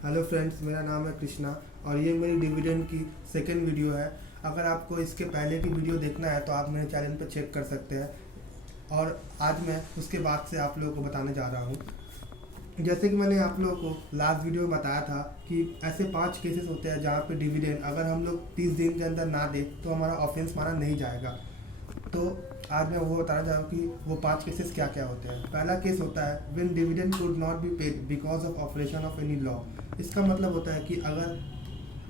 Hello friends, मेरा नाम है कृष्णा और ये मेरी डिविडेंड की सेकेंड वीडियो है। अगर आपको इसके पहले की वीडियो देखना है तो आप मेरे चैनल पर चेक कर सकते हैं। और आज मैं उसके बाद से आप लोगों को बताने जा रहा हूँ। जैसे कि मैंने आप लोगों को लास्ट वीडियो में बताया था कि ऐसे 5 केसेस होते हैं जहाँ पे डिविडेंड अगर हम लोग 30 दिन के अंदर ना दें तो हमारा ऑफेंस माना नहीं जाएगा। तो आज मैं वो बताना चाह रहा हूँ कि वो 5 केसेस क्या क्या होते हैं। पहला केस होता है when dividend could not be paid because of operation of any law. इसका मतलब होता है कि अगर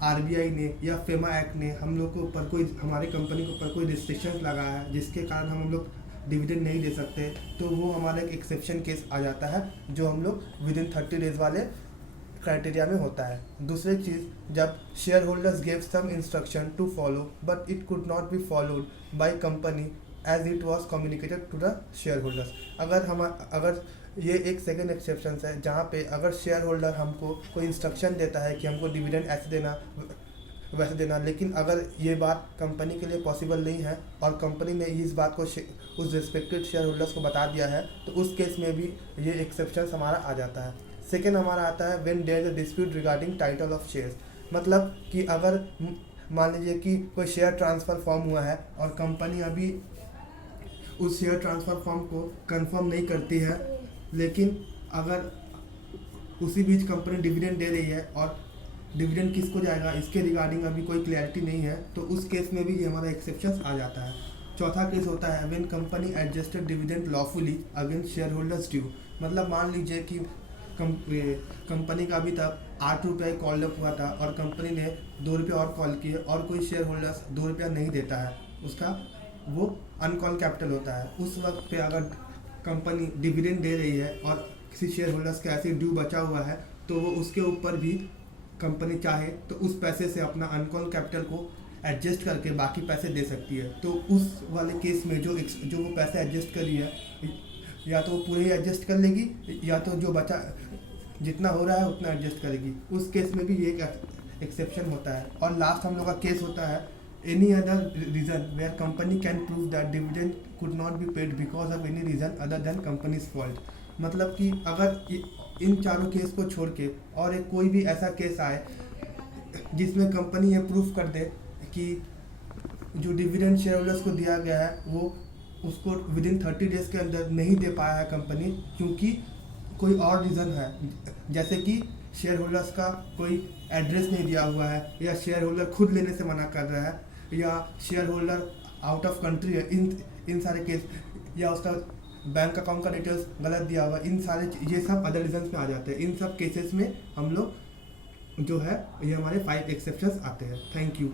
आरबीआई ने या फेमा एक्ट ने हम लोग को ऊपर कोई हमारी कंपनी के ऊपर कोई रिस्ट्रिक्शंस लगाया है जिसके कारण हम लोग डिविडेंड नहीं दे सकते, तो वो हमारा एक एक्सेप्शन केस आ जाता है जो हम लोग विद इन 30 डेज वाले क्राइटेरिया में होता है। दूसरी चीज़, जब shareholders gave some instruction to follow but it could not be followed by company as it was communicated to the shareholders. अगर ये एक सेकेंड एक्सेप्शन है जहाँ पे अगर शेयर होल्डर हमको कोई इंस्ट्रक्शन देता है कि हमको डिविडेंड ऐसे देना वैसे देना, लेकिन अगर ये बात कंपनी के लिए पॉसिबल नहीं है और कंपनी ने इस बात को उस रिस्पेक्टेड शेयर होल्डर्स को बता दिया है, तो उस केस में भी ये एक्सेप्शन हमारा आ जाता है। सेकेंड हमारा आता है when there is a dispute regarding title of shares. मतलब कि अगर मान लीजिए कि कोई शेयर ट्रांसफ़र फॉर्म हुआ है और कंपनी अभी उस शेयर ट्रांसफ़र फॉर्म को कंफर्म नहीं करती है, लेकिन अगर उसी बीच कंपनी डिविडेंड दे रही है और डिविडेंड किसको जाएगा इसके रिगार्डिंग अभी कोई क्लैरिटी नहीं है, तो उस केस में भी ये हमारा एक्सेप्शन आ जाता है। चौथा केस होता है when company adjusted dividend lawfully against share holders due. मतलब मान लीजिए कि कंपनी का अभी तक 8 रुपये कॉल अप हुआ था और कंपनी ने 2 रुपये और कॉल किए और कोई शेयर होल्डर्स 2 रुपया नहीं देता है, उसका वो अनकॉल कैपिटल होता है। उस वक्त पे अगर कंपनी डिविडेंड दे रही है और किसी शेयर होल्डर्स का ऐसे ड्यू बचा हुआ है, तो वो उसके ऊपर भी कंपनी चाहे तो उस पैसे से अपना अनकॉल कैपिटल को एडजस्ट करके बाकी पैसे दे सकती है। तो उस वाले केस में जो वो पैसे एडजस्ट करी है, या तो वो पूरे ही एडजस्ट कर लेगी या तो जो बचा जितना हो रहा है उतना एडजस्ट करेगी। उस केस में भी ये एक एक्सेप्शन होता है। और लास्ट हम लोग का केस होता है any other reason where company can prove that dividend could not be paid because of any reason other than company's fault. मतलब कि अगर इन चारों केस को छोड़ के और एक कोई भी ऐसा केस आए जिसमें कंपनी ये प्रूफ कर दे कि जो डिविडेंड शेयर होल्डर्स को दिया गया है वो उसको विद इन 30 डेज के अंदर नहीं दे पाया है कंपनी, क्योंकि कोई और रीज़न है, जैसे कि शेयर होल्डर्स का कोई एड्रेस नहीं दिया हुआ है, या शेयर होल्डर खुद लेने से मना कर रहा है, या share holder out of country है। इन सारे केस, या उसका बैंक अकाउंट का डिटेल्स गलत दिया हुआ, इन सारे ये सब अदर रीजंस में आ जाते हैं। इन सब केसेस में हम लोग जो है ये हमारे 5 एक्सेप्शंस आते हैं। Thank you.